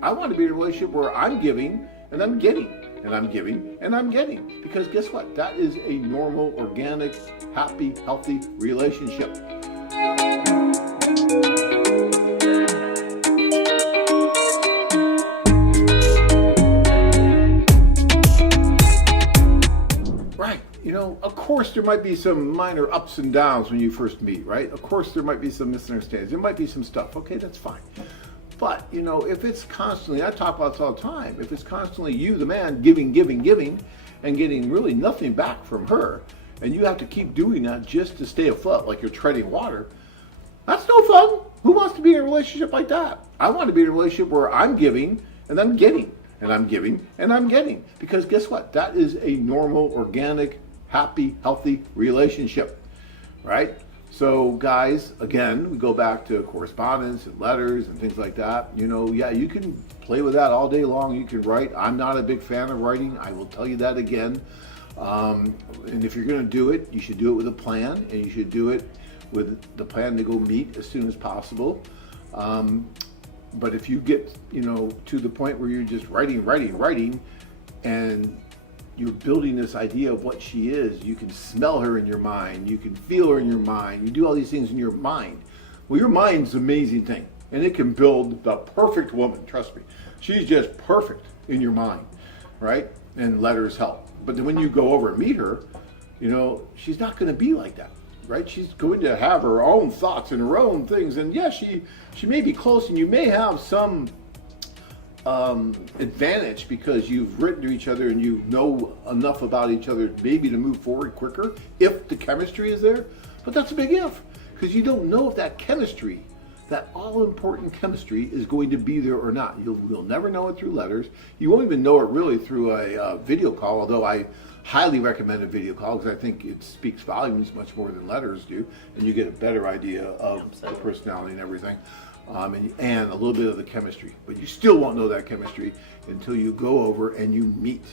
I want to be in a relationship where I'm giving and I'm getting, and I'm giving and I'm getting. Because guess what? That is a normal, organic, happy, healthy relationship. Right. Of course there might be some minor ups and downs when you first meet, right? Of course there might be some misunderstandings. There might be some stuff. Okay, that's fine. But, if it's constantly, I talk about this all the time, if it's constantly you, the man, giving, and getting really nothing back from her, and you have to keep doing that just to stay afloat, like you're treading water, that's no fun. Who wants to be in a relationship like that? I want to be in a relationship where I'm giving, and I'm getting, and I'm giving, and I'm getting. Because guess what? That is a normal, organic, happy, healthy relationship, right? So guys, again, we go back to correspondence and letters and things like that. Yeah, you can play with that all day long. You can write. I'm not a big fan of writing. I will tell you that again. And if you're going to do it, you should do it with a plan, and you should do it with the plan to go meet as soon as possible. But if you get, to the point where you're just writing, and you're building this idea of what she is, you can smell her in your mind, you can feel her in your mind, you do all these things in your mind. Well, your mind's an amazing thing, and it can build the perfect woman, trust me. She's just perfect in your mind, right? And letters help. But then when you go over and meet her, she's not going to be like that, right? She's going to have her own thoughts and her own things, and yes, she may be close, and you may have some advantage because you've written to each other and you know enough about each other maybe to move forward quicker if the chemistry is there. But that's a big if, because you don't know if that chemistry, that all-important chemistry, is going to be there or not. You'll never know it through letters. You won't even know it really through a video call, although I highly recommend a video call because I think it speaks volumes much more than letters do, and you get a better idea of the personality and everything. And a little bit of the chemistry. But you still won't know that chemistry until you go over and you meet.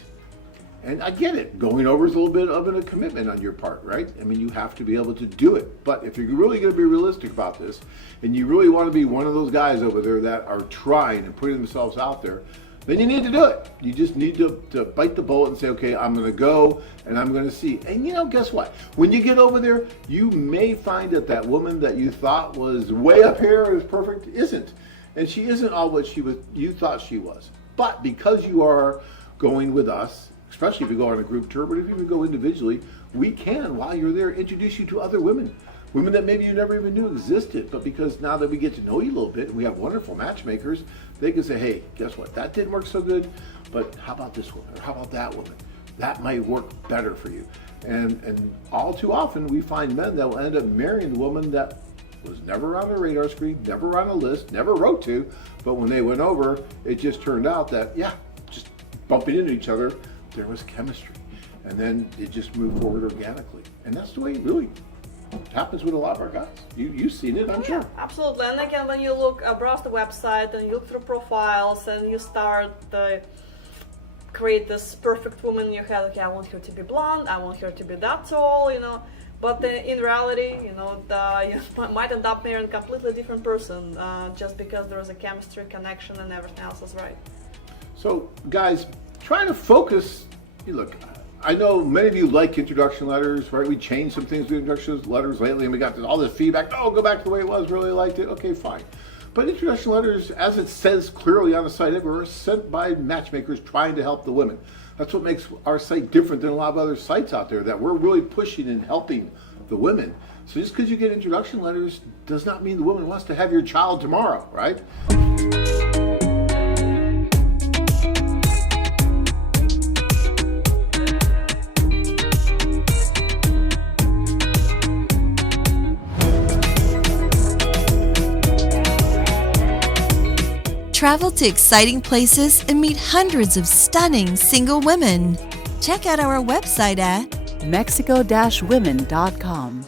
And I get it. Going over is a little bit of a commitment on your part, right? I mean, you have to be able to do it. But if you're really going to be realistic about this, and you really want to be one of those guys over there that are trying and putting themselves out there, then you need to do it. You just need to bite the bullet and say, okay, I'm going to go and I'm going to see. And guess what? When you get over there, you may find that woman that you thought was way up here, is perfect, isn't. And she isn't all what you thought she was. But because you are going with us, especially if you go on a group tour, but if you go individually, we can, while you're there, introduce you to other women that maybe you never even knew existed. But because now that we get to know you a little bit, and we have wonderful matchmakers, they can say, hey, guess what? That didn't work so good, but how about this woman? Or how about that woman? That might work better for you. And all too often, we find men that will end up marrying the woman that was never on the radar screen, never on a list, never wrote to, but when they went over, it just turned out that, just bumping into each other, there was chemistry. And then it just moved forward organically. And that's the way it really happens with a lot of our guys. You've seen it, I'm sure. Absolutely. And again, when you browse the website and you look through profiles and you start create this perfect woman in your head, okay, I want her to be blonde, I want her to be that tall, but in reality, you might end up marrying a completely different person just because there is a chemistry, connection, and everything else is right. So guys, trying to focus, look, I know many of you like introduction letters, right? We changed some things with introduction letters lately, and we got all this feedback. Oh, go back to the way it was, really liked it. Okay, fine. But introduction letters, as it says clearly on the site, are sent by matchmakers trying to help the women. That's what makes our site different than a lot of other sites out there, that we're really pushing and helping the women. So just because you get introduction letters does not mean the woman wants to have your child tomorrow, right? Travel to exciting places and meet hundreds of stunning single women. Check out our website at mexico-women.com.